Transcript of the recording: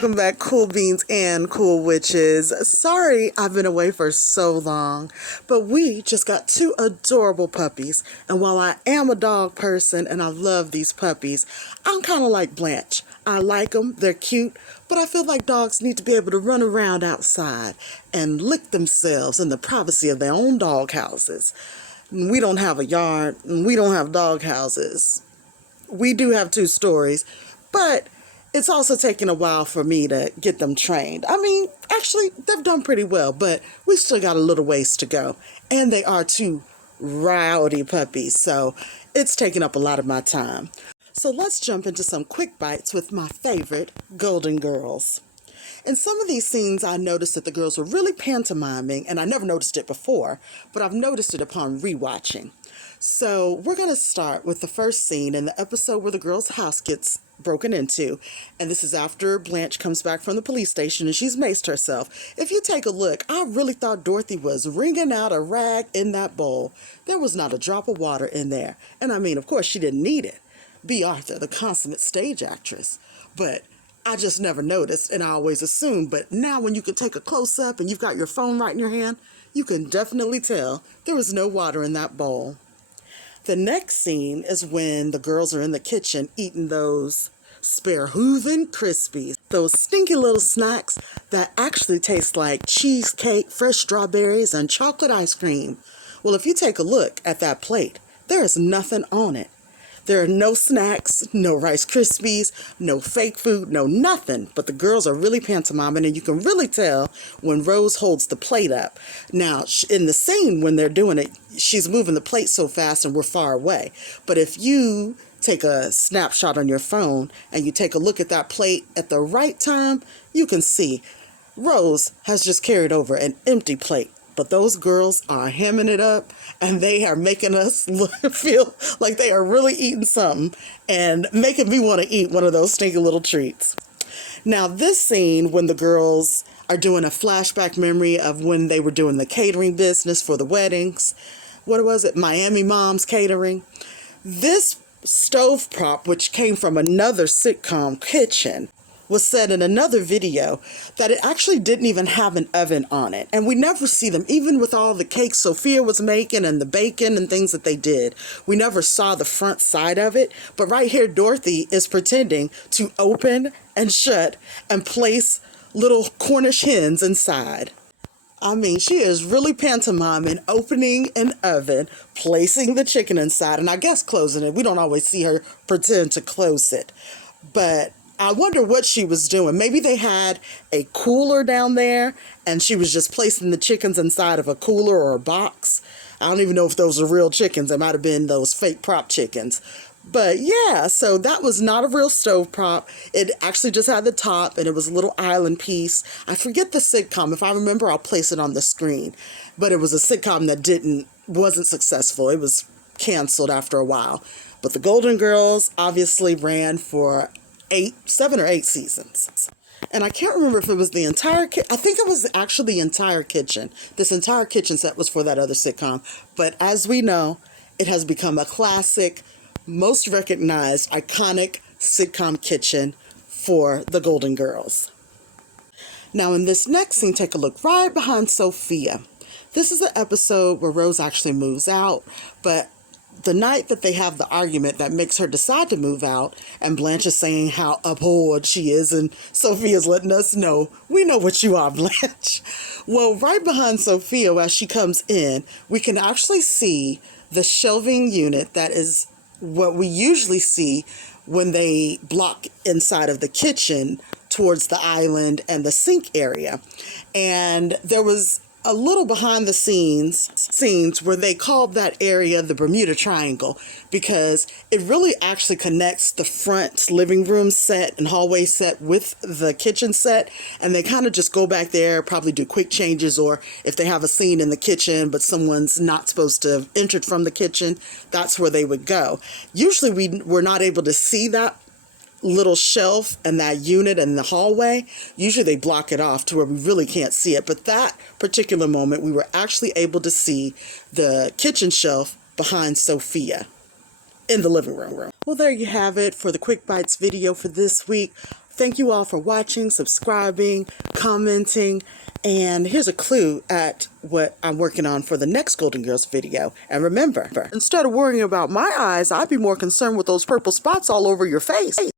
Welcome back, cool beans and cool witches. Sorry I've been away for so long, but we just got two adorable puppies. And while I am a dog person and I love these puppies, I'm kind of like Blanche. I like them, they're cute, but I feel like dogs need to be able to run around outside and lick themselves in the privacy of their own dog houses. We don't have a yard, and we don't have dog houses. We do have 2 stories, but it's also taken a while for me to get them trained. I mean, actually, they've done pretty well, but we still got a little ways to go. And they are 2 rowdy puppies, so it's taking up a lot of my time. So let's jump into some quick bites with my favorite Golden Girls. In some of these scenes, I noticed that the girls were really pantomiming, and I never noticed it before, but I've noticed it upon rewatching. So we're going to start with the first scene in the episode where the girl's house gets broken into, and this is after Blanche comes back from the police station and she's maced herself. If you take a look, I really thought Dorothy was wringing out a rag in that bowl. There was not a drop of water in there, and I mean, of course, she didn't need it. B. Arthur, the consummate stage actress, but I just never noticed, and I always assumed. But now when you can take a close-up and you've got your phone right in your hand, you can definitely tell there was no water in that bowl. The next scene is when the girls are in the kitchen eating those Spearhooven Krispies, those stinky little snacks that actually taste like cheesecake, fresh strawberries, and chocolate ice cream. Well, if you take a look at that plate, there is nothing on it. There are no snacks, no Rice Krispies, no fake food, no nothing. But the girls are really pantomiming, and you can really tell when Rose holds the plate up. Now, in the scene when they're doing it, she's moving the plate so fast and we're far away. But if you take a snapshot on your phone and you take a look at that plate at the right time, you can see Rose has just carried over an empty plate. But those girls are hemming it up, and they are making us feel like they are really eating something and making me want to eat one of those stinky little treats. Now, this scene when the girls are doing a flashback memory of when they were doing the catering business for the weddings. What was it? Miami Mom's Catering. This stove prop, which came from another sitcom kitchen, was said in another video that it actually didn't even have an oven on it. And we never see them, even with all the cakes Sophia was making and the bacon and things that they did. We never saw the front side of it. But right here, Dorothy is pretending to open and shut and place little Cornish hens inside. I mean, she is really pantomiming, opening an oven, placing the chicken inside, and I guess closing it. We don't always see her pretend to close it. But I wonder what she was doing. Maybe they had a cooler down there and she was just placing the chickens inside of a cooler or a box. I don't even know if those are real chickens. They might have been those fake prop chickens. But yeah, so that was not a real stove prop. It actually just had the top, and it was a little island piece. I forget the sitcom. If I remember, I'll place it on the screen. But it was a sitcom that wasn't successful. It was canceled after a while. But the Golden Girls obviously ran for 7 or 8 seasons. And I can't remember if it was the entire I think it was actually the entire kitchen. This entire kitchen set was for that other sitcom. But as we know, it has become a classic, most recognized, iconic sitcom kitchen for the Golden Girls. Now in this next scene, take a look right behind Sophia. This is an episode where Rose actually moves out, but the night that they have the argument that makes her decide to move out, and Blanche is saying how abhorred she is, and Sophia's letting us know, we know what you are, Blanche. Well, right behind Sophia, as she comes in, we can actually see the shelving unit that is what we usually see when they block inside of the kitchen towards the island and the sink area. And there was a little behind the scenes where they called that area the Bermuda Triangle, because it really actually connects the front living room set and hallway set with the kitchen set, and they kind of just go back there, probably do quick changes, or if they have a scene in the kitchen but someone's not supposed to have entered from the kitchen, that's where they would go. Usually we were not able to see that little shelf and that unit in the hallway. Usually they block it off to where we really can't see it, but that particular moment we were actually able to see the kitchen shelf behind Sophia in the living room. Well, there you have it for the Quick Bites video for this week. Thank you all for watching, subscribing, commenting, and here's a clue at what I'm working on for the next Golden Girls video. And remember, instead of worrying about my eyes, I'd be more concerned with those purple spots all over your face.